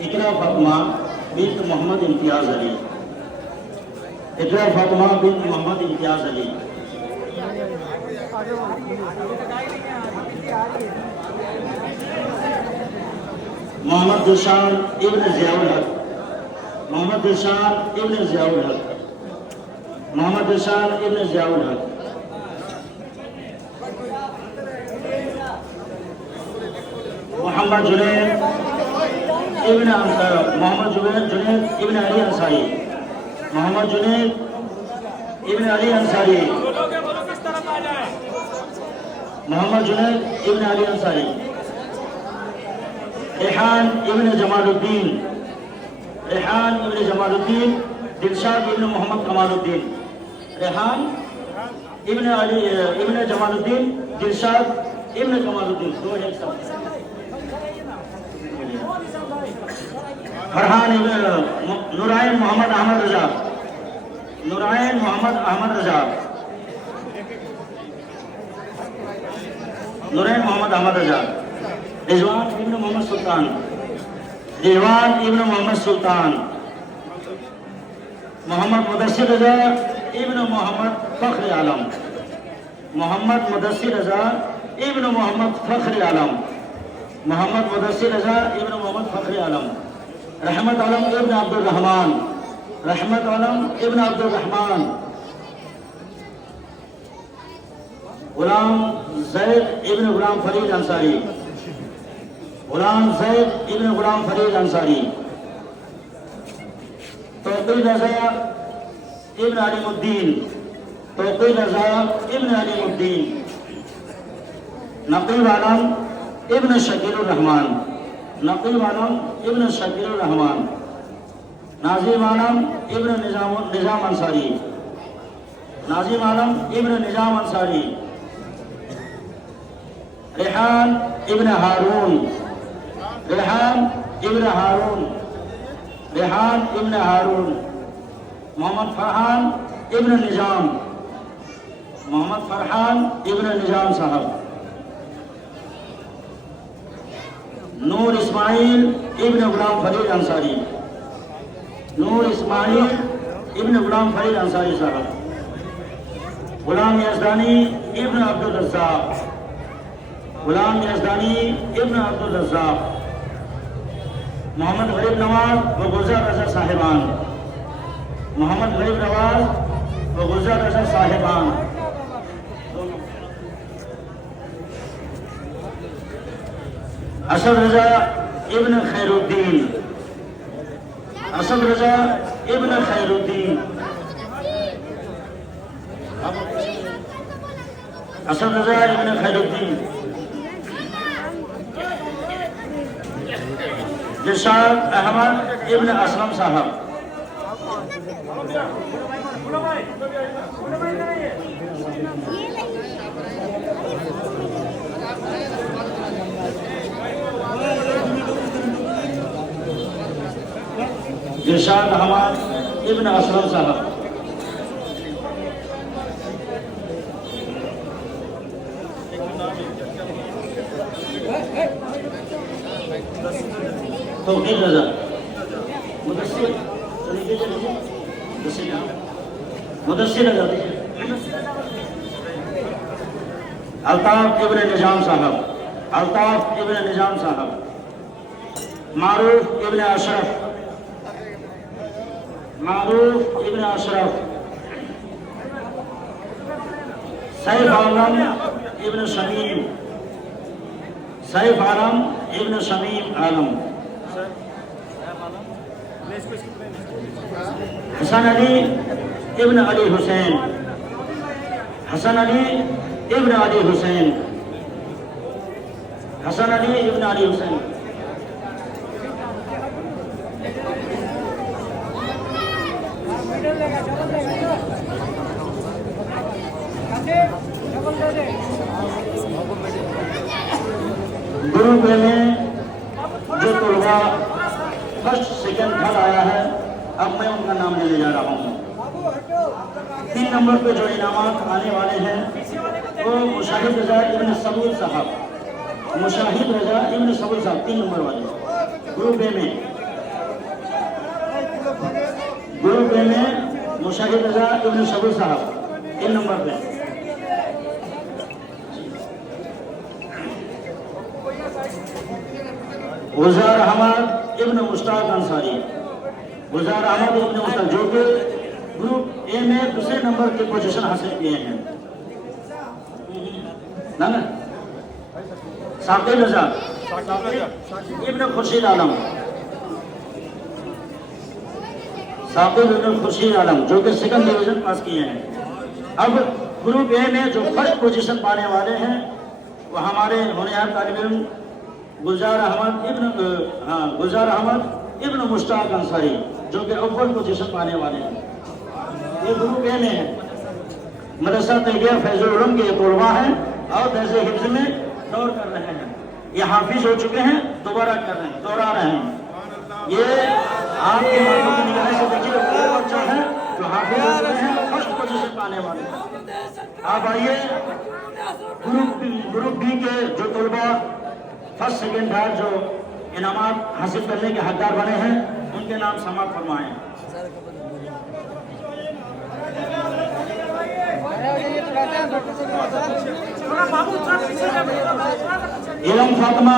اقرا فاطمہ بنت محمد امتیاز علی، اقرا فاطمہ بنت محمد امتیاز علی، محمد دلشان ابن ضیاء الحق، محمد دلشان ابن ضیاء الحق، محمد دلشان ابن ضیاء الحق، محمد جنید ابن محمد جنید ابن علی انصاری، محمد جنید ابن علی انصاری، محمد جنید ابن علی انصاری، ریحان ابن جمال الدین، ریحان ابن جمال الدین، دلشاد ابن محمد کمال الدین، ریحان ابن علی ابن جمال الدین، دلشاد ابن کمال الدین، دو ایک ساتھ. فرحان ابن نورائن محمد احمد رضا، نورائن محمد احمد رضا، نورائن محمد احمد رضا، رضوان ابن محمد سلطان، رضوان ابن محمد سلطان، محمد مدثر رضا ابن محمد فخر عالم، محمد مدثر رضا ابن محمد فخر عالم، محمد مدثر رضا ابن محمد فخر عالم، رحمت علم ابن عبد الرحمن، رحمت علم ابن عبد الرحمن، غلام زید ابن غلام فرید انصاری، غلام زید ابن غلام فرید انصاری، توقیل رضا ابن علیم الدین، توقیل رضا ابن علیم الدین، نقیب عالم ابن شکیل الرحمن، نقیب عالم ابن شکیل الرحمن، ناظم عالم ابن نظام انصاری، ناظم عالم ابن نظام انصاری، ریحان ابن ہارون، ریحان ابن ہارون، ریحان ابن ہارون، محمد فرحان ابن نظام، محمد فرحان ابن نظام صاحب، نور اسماعیل ابن غلام فرید انصاری، نور اسماعیل ابن غلام فرید انصاری صاحب، غلام یزدانی ابن عبد الرزاق، غلام یزدانی ابن عبد الرزاق، محمد غریب نواز و گلزار رضا صاحبان، محمد غریب نواز و گلزار رضا صاحبان، اسد رضا ابن خیر الدین، اسد رضا ابن خیر الدین، اسد رضا ابن خیر الدین، دلشاد احمد ابن اسلم صاحب، دلشاد احمد ابن اسلم صاحب، توقیل رضا، مدثر مدثر رضا، الطاف ابن نظام صاحب، الطاف ابن نظام صاحب، معروف ابن اشرف، معروف ابن اشرف، سیف عالم ابن شمیم، سیف عالم ابن شمیم عالم، حسن علی ابن علی حسین، حسن علی ابن علی حسین، حسن علی ابن علی حسین، گروپ میں جو طلباء فرسٹ سیکنڈ تھرڈ آیا ہے اب میں ان کا نام لینے جا رہا ہوں. 3 نمبر پہ جو انعامات آنے والے ہیں وہ مشاہد رضا ابن صبور صاحب، مشاہد رضا ابن صبور صاحب 3 نمبر والے گروپ اے میں، گروپ اے میں مشاہد رضا ابن صبور صاحب 3 نمبر پہ۔ غزار احمد ابن مشتاق انصاری، غزار احمد ابن مشتاق جو کہ گروپ اے میں دوسرے نمبر کی پوزیشن حاصل کیے ہیں۔ ثاقب رضا ابن خورشید عالم، ثاقب ابن خورشید عالم جو کہ سیکنڈ ڈویژن پاس کیے ہیں۔ اب گروپ اے میں جو فرسٹ پوزیشن پانے والے ہیں وہ ہمارے ہونہار طالب علم گلزار احمد ابن مشتاق انصاری جو کہ اول پوزیشن پانے والے ہیں۔ یہ گروپ اے میں ہے۔ مدرسہ طیبہ فیض العلوم کے یہ طلباء ہیں اور درس حفظ میں دور کر رہے ہیں، یہ حافظ ہو چکے ہیں، دوبارہ کر رہے ہیں، دوہرا رہے ہیں۔ یہ آپ کے مردوں کی نگاہ سے دیکھیے وہ بچہ ہے جو حافظ ہو چکے ہیں، فرسٹ پوزیشن پانے والے ہیں۔ آپ آئیے گروپ بی کے جو طلباء فرسٹ سیکنڈ تھرڈ جو انعامات حاصل کرنے کے حقدار بنے ہیں ان کے نام سماعت فرمائیں۔ علم فاطمہ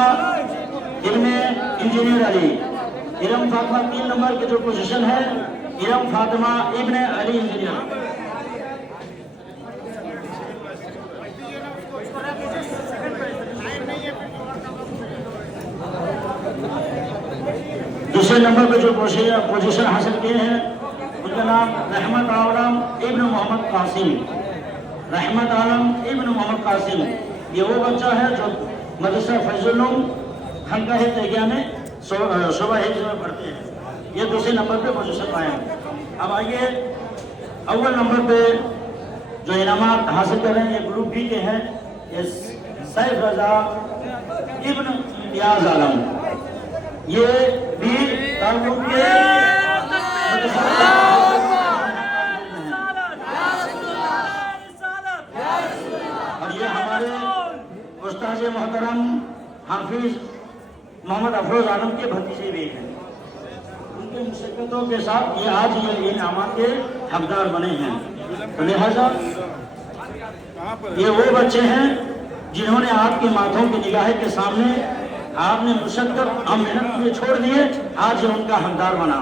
ابن انجینئر علی، علم فاطمہ 3 نمبر کی جو پوزیشن ہے، علم فاطمہ ابن علی انجینئر۔ دوسرے نمبر پہ جو پوزیشن حاصل کیے ہیں ان کا نام رحمت عالم ابن محمد قاسم، رحمت عالم ابن محمد قاسم۔ یہ وہ بچہ ہے جو مدرسہ فیض العلوم خانقاہ طیبہ میں شعبہ حفظ میں پڑھتے ہیں، یہ دوسرے نمبر پہ پوزیشن پائے ہیں۔ اب آئیے اول نمبر پہ جو انعامات حاصل کر رہے ہیں یہ گروپ بی کے ہیں، یہ سیف رضا ابن امتیاز عالم، یہ بھی تعلق کے اور یہ ہمارے استاذ محترم حافظ محمد افروز عالم کے بھتیجے بھی ہیں، ان کے مشقتوں کے ساتھ یہ آج یہ انعامات کے حقدار بنے ہیں۔ تو لہذا یہ وہ بچے ہیں جنہوں نے آپ کی ماتھوں کی نگاہ کے سامنے آپ نے مشقت اور محنت میں چھوڑ دیے، آج ان کا حقدار بنا۔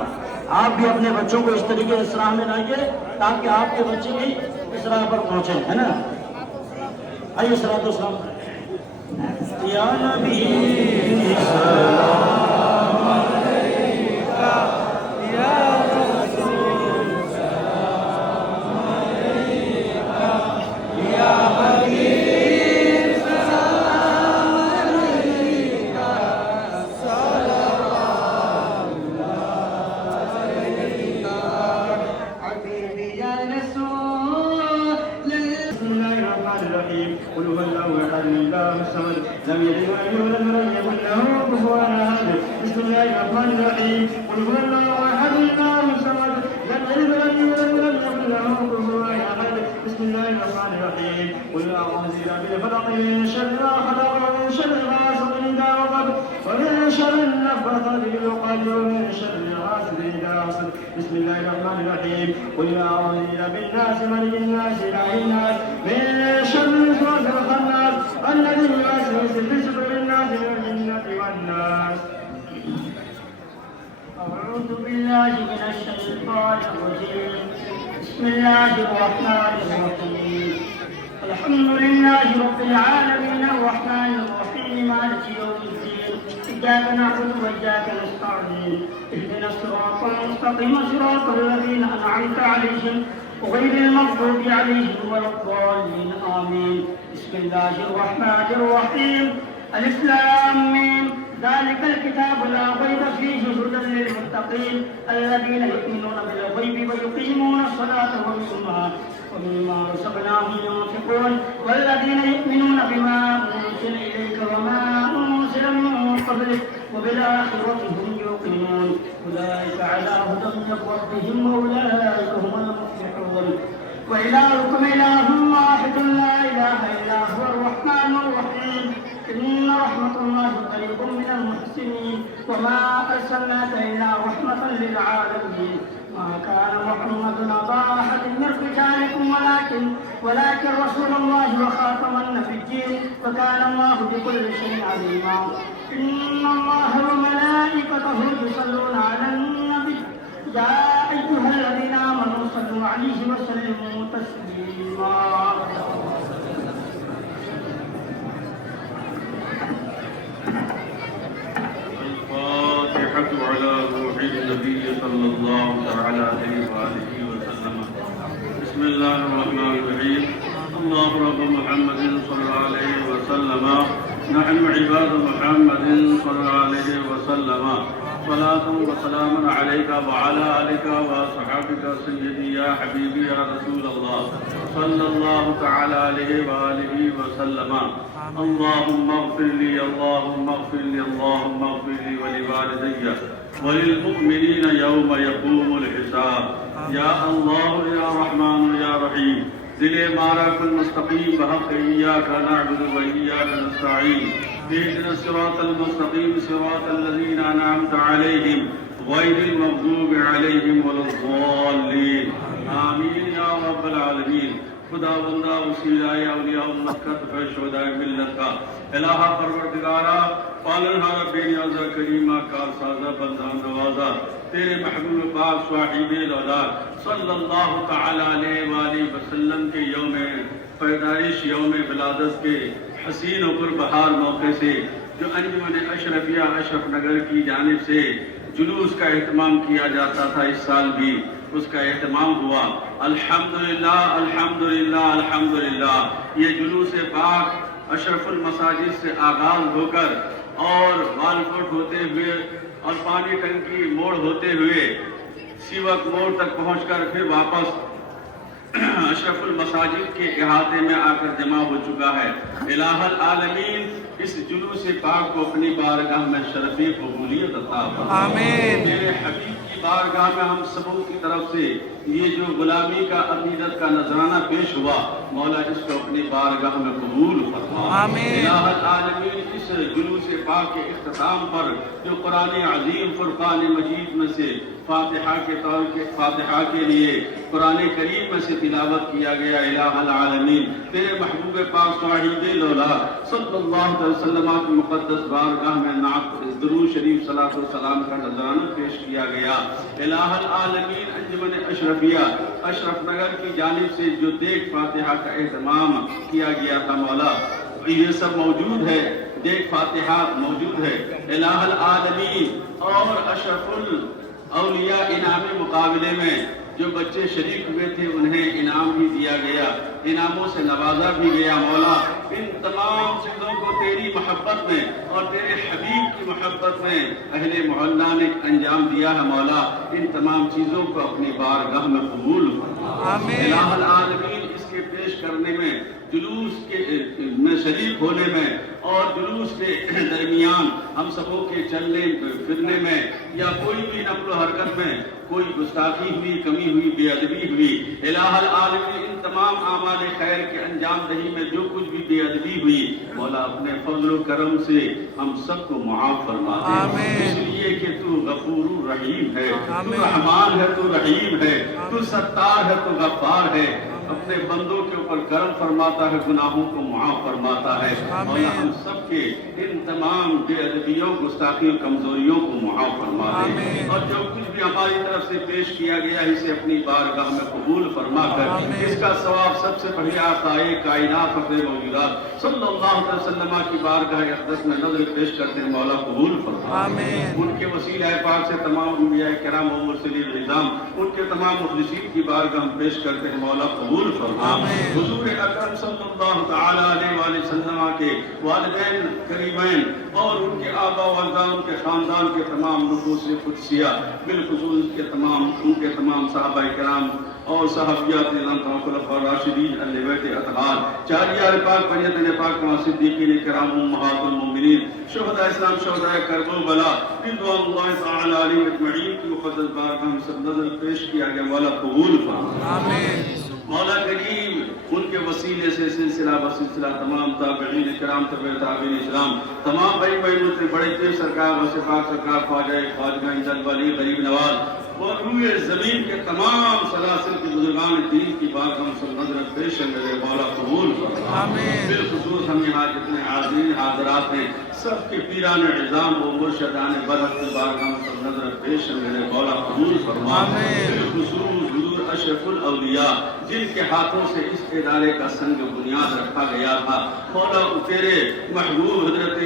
آپ بھی اپنے بچوں کو اس طریقے اس راہ میں لائیے تاکہ آپ کے بچے بھی اس راہ پر پہنچے، ہے نا؟ آئیے صلاۃ و سلام یا نبی سلام علیکہ یا رسول سلام علیکہ یا حبیب سلام علیکہ صلوات اللہ علیکہ حبیبی یا رسول بسم اللہ الرحمن الرحیم قل هو الله احد الله الصمد لم يلد ولم يولد ولم يكن له كفوا احد بسم الله الرحمن الرحيم قل هو الله احد الله الصمد لم يلد ولم يولد ولم يكن له كفوا احد بسم الله الرحمن الرحيم قل اعوذ برب الفلق من شر ما خلق ومن شر غاسق اذا وقب ومن شر النفاثات في العقد ومن شر حاسد اذا حسد بسم الله الرحمن الرحيم قل اعوذ برب الناس ملك الناس اله الناس من شر الوسواس الخناس الذي يوسوس في صدور الناس من الجنة والناس أعوذ بالله من الشيطان الرجيم بسم الله الرحمن الرحيم الحمد لله رب العالمين الرحمن الرحيم مالك يوم الدين إياك نعبد وإياك نستعين اهدنا الصراط المستقيم صراط الذين أنعمت عليهم غير المغضوب عليهم ولا الضالين آمين بسم الله الرحمن الرحيم ألف لام ميم ذلك الكتاب لا ريب فيه هدى للمتقين الذين يؤمنون بالغيب ويقيمون الصلاة ومما رزقناهم ينفقون والذين يؤمنون بما أنزل إليك وما أنزل من قبلك وبالآخرة هم يوقنون أولئك على هدى من ربهم وأولئك هم المفلحون وإلهكم إله واحد لا إله إلا هو الرحمن الرحيم إن رحمة الله قريب من المحسنين وما أرسلناك إلا رحمة للعالمين ما كان محمد أبا أحد من رجالكم ولكن رسول الله وخاتم النبيين وكان الله بكل شيء عليما إن الله وملائكته يصلون على النبي يا أيها الذين آمنوا صلوا عليه وسلموا تسليما الفاتحة على روح النبي صلى الله تعالى عليه وآله وسلم. بسم الله الرحمن الرحيم. الله رب محمد صلى الله عليه وسلم. نحن عباد محمد صلى الله عليه وسلم. صلاة وسلام عليك وعلى آلك وصحابك سيدي يا حبيبي يا رسول الله صلى الله تعالى عليه وآله وسلم. اللهم اغفر لي اللهم اغفر لي اللهم اغفر لي ولوالدي وللمؤمنين يوم يقوم الحساب. یا اللہ یا رحمان یا رحیم دل مارا کل مستقیم بحق ایاک نعبد و ایاک نستعین اهدنا الصراط المستقیم صراط الذین انعمت علیہم غیر المغضوب علیہم ولا الضالین آمین یا رب العالمین. خدا بندہ وسیلہ اولیاء امت کا شہداء ملت کا الہ پروردگارا پالنہارا بے نیازا کریمہ کارسازہ بندان نوازا تیرے محبوب پاک صاحب الاولاد صلی اللہ تعالی علیہ وآلہ وسلم کے یوم پیدائش یوم ولادت کے حسین و پربہار موقع سے جو انجمن اشرفیہ اشرف نگر کی جانب سے جلوس کا اہتمام کیا جاتا تھا اس سال بھی اس کا اہتمام ہوا. الحمدللہ الحمدللہ الحمدللہ. یہ جلوس پاک اشرف المساجد سے آغاز ہو کر اور والکوٹ ہوتے ہوئے اور پانی ٹنکی موڑ ہوتے ہوئے سیوک موڑ تک پہنچ کر پھر واپس اشرف المساجد کے احاطے میں آ کر جمع ہو چکا ہے. الہ العالمین اس جلوس پاک کو اپنی بارگاہ میں شرف قبولیت عطا فرما. آمین. میرے حبیب کی بارگاہ میں ہم سبوں کی طرف سے یہ جو غلامی کا عقیدت کا نذرانہ پیش ہوا مولا اس کو اپنی بارگاہ میں قبول فرما. آمین. الہ العالمین اس جلوس پاک کے اختتام پر جو قرآن عظیم فرقان مجید میں سے فاتحہ کے لیے قرآن کریم میں سے تلاوت کیا گیا. الہ العالمین تیرے محبوب پاک صاحب الاولاد صلی اللہ علیہ وسلم کی مقدس بارگاہ میں نعت درود شریف صلاۃ و سلام کا نذرانہ پیش کیا گیا. الہ العالمین انجمن اشرفیہ اشرف نگر کی جانب سے جو دیکھ فاتحہ کا اہتمام کیا گیا تھا مولا یہ سب موجود ہے. دیکھ فاتحہ موجود ہے. الہ العالمین اور اشرف الاولیاء انعامی مقابلے میں جو بچے شریک ہوئے تھے انہیں انعام بھی دیا گیا انعاموں سے نوازا بھی گیا. مولا ان تمام چیزوں کو تیری محبت میں اور تیرے حبیب کی محبت میں اہل محلہ نے انجام دیا ہے. مولا ان تمام چیزوں کو اپنی بارگاہ میں قبول فرما. الہ العالمین اس کے پیش کرنے میں جلوس میں شریک ہونے میں اور جلوس کے درمیان ہم سبوں کے چلنے پھرنے میں یا کوئی بھی نقل و حرکت میں کوئی گستاخی ہوئی کمی ہوئی بے ادبی ہوئی الہ العالمین ان تمام اعمال خیر کے انجام دہی میں جو کچھ بھی بے ادبی ہوئی مولا اپنے فضل و کرم سے ہم سب کو معاف فرما دے. اس لیے کہ تو غفور رحیم ہے تو رحمان ہے تو رحیم ہے تو ستار ہے تو غفار ہے. اپنے بندوں کے اوپر کرم فرماتا ہے گناہوں کو معاف فرماتا ہے. مولا ہم سب کے ان تمام بے ادبیوں گستاخیوں کمزوریوں کو معاف فرما دے اور جو کچھ بھی ہماری طرف سے پیش کیا گیا اسے اپنی بارگاہ میں قبول فرما کر اس کا ثواب سب سے بڑھیا آقائے کائنات فخر موجودات صلی اللہ علیہ وسلم کی بارگاہ اقدس میں نظر پیش کرتے ہیں. مولا قبول فرما. ان کے وسیلہ پاک سے تمام انبیاء کرام و مرسلین نظام ان کے تمام مخلصین کی بارگاہ میں پیش کرتے ہیں. مولا قبول فرما. حضور اکرم صلی اللہ تعالی علیہ وآلہ وسلم کے والدین کریمین اور ان کے آبا و اجداد ان کے خاندان کے تمام نفوس قدسیہ بالخصوص ان کے تمام صحابہ کرام اور صحابیات خلفاء راشدین اہل بیت اطہار چاریار پاک پنجتن پاک صدیقین کرام امہات المومنین شہداء اسلام شہداء کرب و بلا رضوان اللہ تعالی علیہم اجمعین کی مقدس بارگاہ میں سب نظر پیش کیا گیا. مولا قبول فرما. مولا کریم وسیلے سے سلسلہ بسلسلہ تمام تابعین کرام تبع تابعین اسلام تمام بڑی بڑی بڑے پیر سرکار غوث پاک سرکار خواجہ جلد ولی غریب نواز اور روئے زمین کے تمام سلاسل کے بزرگان دین کی بات ہم سب نظر پیش میرے مولا قبول فرما بالخصوص ہم یہاں جتنے حاضرین حاضرات ہیں سب کے پیران عظام و مرشدان برحق کی بات ہم سب نظر پیش میرے مولا قبول فرما بالخصوص حضور اشرف الاولیاء جن کے ہاتھوں سے اس ادارے کا سنگ بنیاد رکھا گیا تھا مولا تیرے محبوب حضرت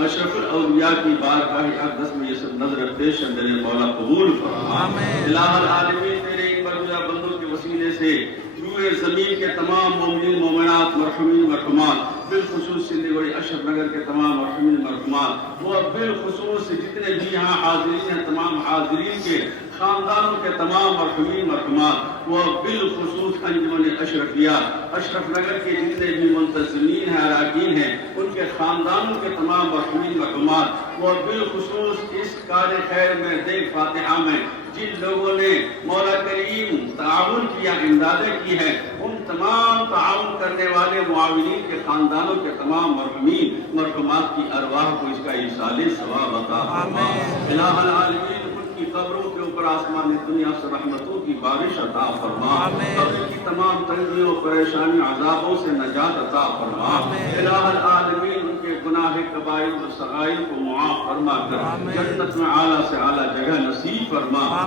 اشرف الاولیاء کی بارگاہ اقدس میں یہ سب نظر پیش میرے مولا قبول فرما الہ العالمین تیرے ایک مرجع بندوں کے وسیلے سے روئے زمین کے تمام مومنین مومنات مرحومین مرحومات بالخصوص سندھ گوڑی اشرف نگر کے تمام مرحومین مرحومات اور بالخصوص جتنے بھی یہاں حاضرین ہیں تمام حاضرین کے خاندانوں کے تمام مرحومین مرحومات وہ بالخصوص انجمن اشرفیہ اشرف نگر کے جتنے بھی منتظمین ہیں اراکین ہیں ان کے خاندانوں کے تمام مرحومین مرحومات وہ بالخصوص اس کار خیر میں دیکھ فاتحہ میں جن لوگوں نے مولا کریم تعاون کیا امدادیں کی ہے ان تمام تعاون کرنے والے معاونین کے خاندانوں کے تمام مرحومین مرحومات کی ارواح کو اس کا ایصال ثواب عطا فرما الہ العالمین کی قبروں کے اوپر آسمان دنیا سے رحمتوں کی بارش عطا فرما قبر کی تمام تنگیوں پریشانی عذابوں سے نجات عطا فرما الہ العالمین ان کے گناہ کبائر و صغائر کو معاف فرما کر جنت میں اعلیٰ سے اعلیٰ جگہ نصیب فرما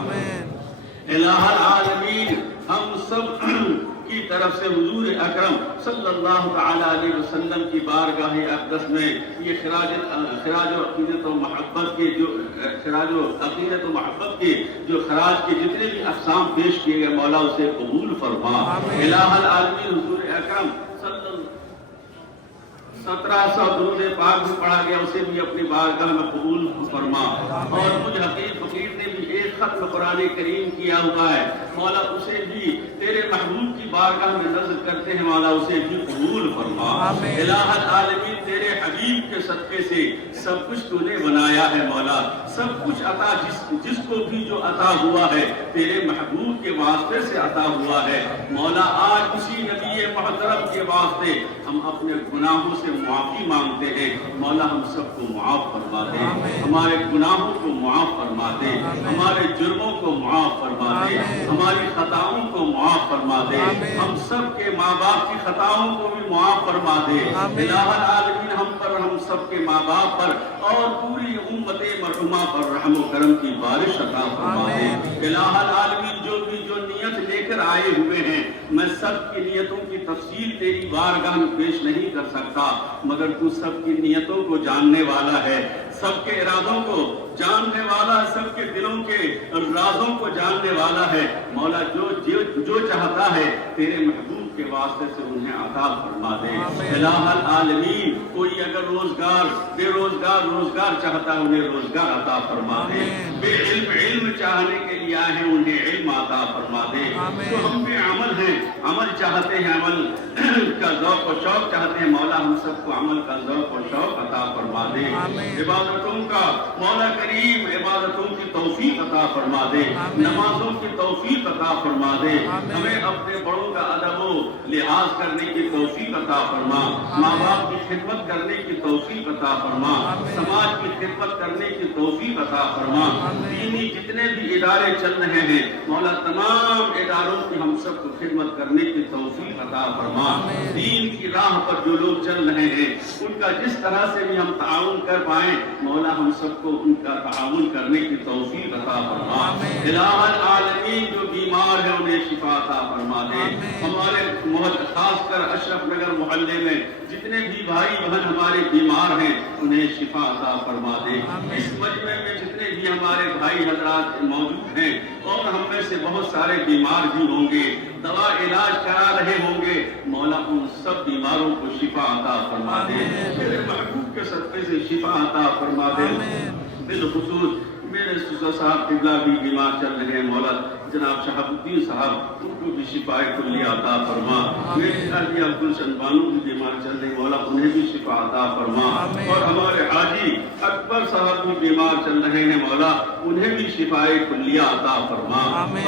الہ العالمین ہم سب کی طرف سے حضور اکرم صلی اللہ تعالی علیہ وسلم کی بارگاہ اقدس میں یہ خراج و عقیدت و محبت کے جو خراج کے جتنے بھی اقسام پیش کیے گئے مولا اسے قبول فرما الہ العالمین حضور اکرم 1700 درود پاک بھی پڑھا گیا اسے بھی اپنی بارگاہ میں قبول فرما اور مجھ حقیق فقیر نے بھی ایک ختم قرآن کریم کیا ہوا ہے مولا اسے بھی تیرے محبوب کی بارگاہ میں نظر کرتے ہیں مولا اسے بھی قبول فرما الہ العالمین تیرے حبیب کے صدقے سے سب کچھ تو نے بنایا ہے مولا سب کچھ عطا جس کو بھی جو عطا ہوا ہے تیرے محبوب کے واسطے سے عطا ہوا ہے مولا آج اسی نبی محترم کے واسطے ہم اپنے گناہوں سے معافی مانگتے ہیں مولا ہم سب کو معاف فرما دے ہمارے گناہوں کو معاف فرما دے ہمارے جرموں کو معاف فرما دے ہماری خطاؤں کو معاف فرما دے ہم سب کے ماں باپ کی خطاؤں کو بھی معاف فرما دے الہ العالمین ہم پر ہم سب کے ماں باپ پر اور پوری امت مرحومہ پر رحم و کرم کی بارش عطا فرما دے الہ العالمین جو بھی جو نیت لے کر آئے ہوئے ہیں میں سب کی نیتوں کی تفصیل تیری بارگاہ میں پیش نہیں کر سکتا مگر تو سب کی نیتوں کو جاننے والا ہے سب کے ارادوں کو جاننے والا ہے سب کے دلوں کے رازوں کو جاننے والا ہے مولا جو چاہتا ہے تیرے محبوب کے واسطے سے انہیں عطا فرما دے الہ العالمین کوئی اگر بے روزگار روزگار چاہتا ہے انہیں روزگار عطا فرما دے بے علم چاہنے کے لیے آئے ہیں انہیں علم عطا فرما دے جو ہم بے عمل ہیں عمل چاہتے ہیں عمل کا ذوق و شوق چاہتے ہیں مولا ہم سب کو عمل کا ذوق و شوق عطا فرما دے عبادتوں کا مولا کریم عبادتوں کی توفیق عطا فرما دے نمازوں کی توفیق عطا فرما دے ہمیں اپنے بڑوں کا ادب و لحاظ کرنے کی توفیق عطا فرما ماں باپ کی خدمت کرنے کی توفیق عطا فرما سماج کی خدمت کرنے کی توفیق عطا فرما دینی جتنے بھی ادارے چل رہے ہیں مولا تمام اداروں کی ہم سب کو خدمت کرنے کی توفیق عطا فرما دین کی راہ پر جو لوگ چل رہے ہیں ان کا جس طرح سے بھی ہم تعاون کر پائیں مولا ہم سب کو ان کا تعاون کرنے کی توفیق عطا فرما الہ العالمین جو بیمار ہیں انہیں شفا عطا فرما دے ہمارے خاص کر اشرف نگر محلے میں جتنے بھی بھائی بہن ہمارے بیمار ہیں انہیں شفا عطا فرما دے اس مجمع میں جتنے بھی ہمارے بھائی حضرات موجود ہیں اور ہم میں سے بہت سارے بیمار بھی ہوں گے دوا علاج کرا رہے ہوں گے مولا ان سب بیماروں کو شفا عطا فرما دے میرے محبوب کے صدقے سے شفا عطا فرما دے بالخصوص میرے سسر صاحب قبلہ بھی بیمار چل رہے ہیں مولا جناب شہاب الدین صاحب ان کو بھی شفا کلی عطا فرما میرے قاضی عبدالشن بانو بھی بیمار چل رہے ہیں مولا انہیں بھی شفا عطا فرما اور ہمارے حاجی اکبر صاحب بھی بیمار چل رہے ہیں مولا انہیں بھی شفائے کلیہ عطا فرما،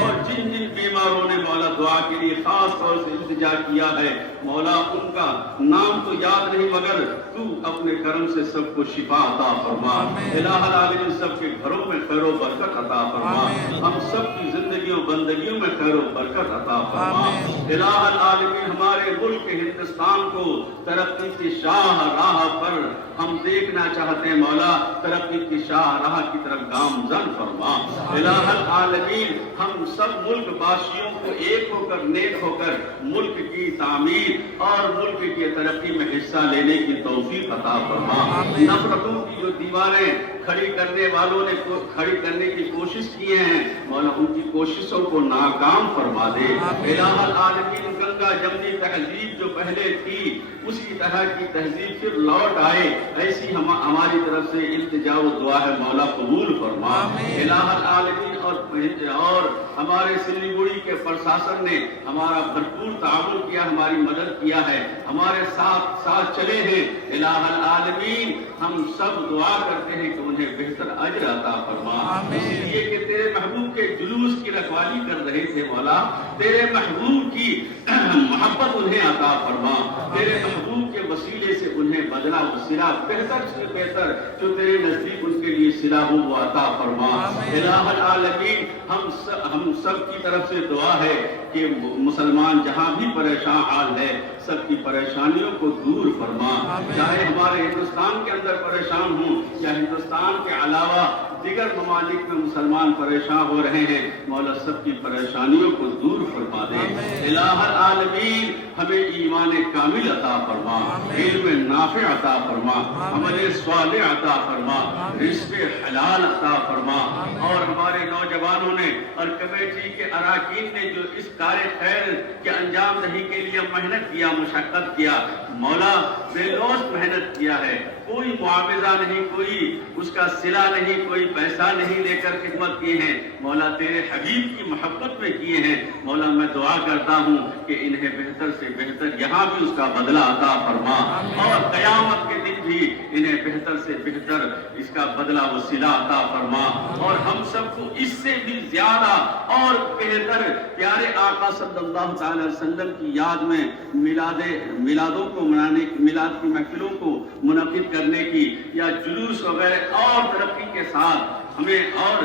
اور جن جن بیماروں نے مولا دعا کے لیے خاص طور سے التجا کیا ہے مولا ان کا نام تو یاد نہیں مگر تو اپنے کرم سے سب کو شفا عطا فرما، الہ العالمین سب کے گھروں میں خیر و برکت عطا فرما، ہم سب کی زندگیوں بندگیوں میں خیر و برکت عطا فرما، الہ العالمین ہمارے ملک ہندوستان کو ترقی کی شاہ راہ پر ہم دیکھنا چاہتے ہیں مولا، ترقی کی شاہ راہ کی طرف گامزن فرما، الہ العالمین ہم سب ملک باشیوں کو ایک ہو کر نیک ہو کر ملک کی تعمیر اور ملک کی ترقی میں حصہ لینے کی توفیق عطا فرما، نفرتوں کی جو دیواریں کھڑی کرنے والوں نے کھڑی کرنے کی کوشش کیے ہیں مولا ان کی کوششوں کو ناکام فرما دے، الہ العالمین گنگا جمنی تہذیب جو پہلے تھی اسی طرح کی تہذیب پھر لوٹ آئے، ایسی ہماری طرف سے التجا و دعا ہے مولا قبول فرما، الہ العالمین اور ہمارے سلیگوڑی کے پرشاسن نے ہمارا بھرپور تعاون کیا، ہماری مدد کیا ہے، ہمارے ساتھ چلے ہیں، الہ العالمین ہم سب دعا کرتے ہیں کہ انہیں بہتر اجر عطا فرما، اس لیے کہ تیرے محبوب کے جلوس کی رکھوالی کر رہے تھے مولا، تیرے محبوب کی محبت انہیں عطا فرما، تیرے محبوب کے وسیلے سے انہیں بدلا و صلہ بہتر سے بہتر جو تیرے نزدیک ان کے لیے صلہ ہو وہ عطا فرما، الہ العالمین ہم سب کی طرف سے دعا ہے کہ مسلمان جہاں بھی پریشان حال ہے سب کی پریشانیوں کو دور فرما، چاہے ہمارے ہندوستان کے اندر پریشان ہوں یا ہندوستان کے علاوہ دیگر ممالک میں مسلمان پریشان ہو رہے ہیں مولا سب کی پریشانیوں کو دور فرما دے، الہ العالمین ہمیں ایمان کامل عطا فرما، علم نافع عطا فرما، عمل صالح عطا فرما، رزق حلال عطا فرما، اور ہمارے نوجوانوں نے اور کمیٹی کے اراکین نے جو اس کار خیر کے انجام دہی کے لیے محنت کیا مشقت کیا مولا بے لوث محنت کیا ہے، کوئی معاوضہ نہیں، کوئی اس کا صلہ نہیں، کوئی پیسہ نہیں لے کر خدمت کی ہیں مولا تیرے حبیب کی محبت میں کیے ہیں مولا میں دعا کرتا ہوں کہ انہیں بہتر سے بہتر یہاں بھی اس کا بدلہ عطا فرما، اور قیامت کے دن بھی انہیں بہتر سے بہتر اس کا بدلہ و صلہ عطا فرما، اور ہم سب کو اس سے بھی زیادہ اور بہتر پیارے آقا صلی اللہ تعالی وسلم کی یاد میں میلادوں کو منانے میلاد کی محفلوں کو منعقد کرنے کی یا جلوس وغیرہ اور ترقی کے ساتھ ہمیں اور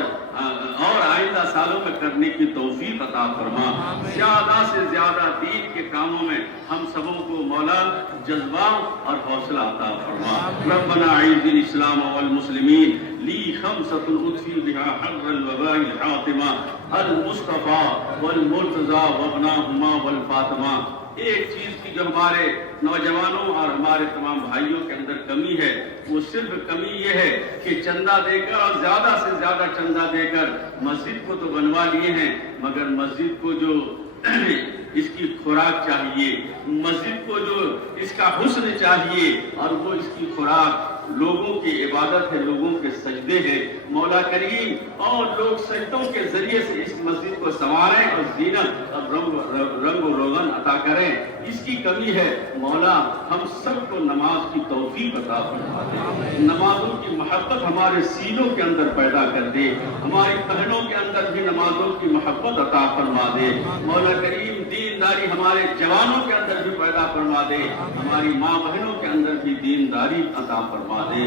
آئندہ سالوں میں کرنے کی توفیق عطا فرما، زیادہ سے زیادہ دین کے کاموں میں ہم سبوں کو مولا جذبہ اور حوصلہ عطا فرما، ربنا اعز الاسلام والمسلمین لی خمسۃ اطفی بها حر الوباء الحاطمہ المصطفیٰ والمرتضیٰ وابناہما والفاطمہ۔ ایک چیز کی جو ہمارے نوجوانوں اور ہمارے تمام بھائیوں کے اندر کمی ہے وہ صرف کمی یہ ہے کہ چندہ دے کر اور زیادہ سے زیادہ چندہ دے کر مسجد کو تو بنوا لیے ہیں مگر مسجد کو جو اس کی خوراک چاہیے، مسجد کو جو اس کا حسن چاہیے اور وہ اس کی خوراک لوگوں کی عبادت ہے، لوگوں کے سجدے ہیں مولا کریم، اور لوگ سجدوں کے ذریعے سے اس مسجد کو سنواریں اور زینت اور رنگ و روغن عطا کریں، اس کی کمی ہے مولا ہم سب کو نماز کی توفیق عطا فرما دے، نمازوں کی محبت ہمارے سینوں کے اندر پیدا کر دے، ہماری بہنوں کے اندر بھی نمازوں کی محبت عطا فرما دے مولا کریم، دینداری ہمارے جوانوں کے اندر بھی پیدا فرما دے، ہماری ماں بہنوں کے اندر بھی دینداری عطا فرما دے،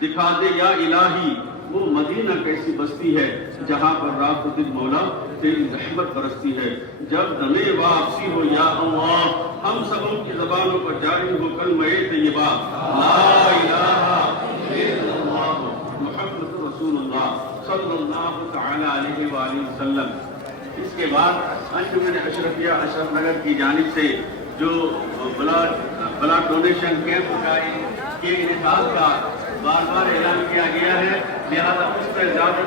دکھا دے یا الہی وہ مدینہ کیسی بستی ہے جہاں پر رات و دن مولا تیری رحمت برستی ہے، جب دمے واپسی ہو یا اللہ ہم سبوں کی زبانوں پر جاری ہو کلمہ طیبہ لا الہ الا اللہ محمد رسول اللہ صلی اللہ تعالی علیہ وآلہ وسلم۔ اس کے بعد انجمن اشرفیہ اشرف نگر کی جانب سے جو بلڈ ڈونیشن کیمپ کے انعقاد کا بار بار اعلان کیا گیا ہے، لہذا اس پر زیادہ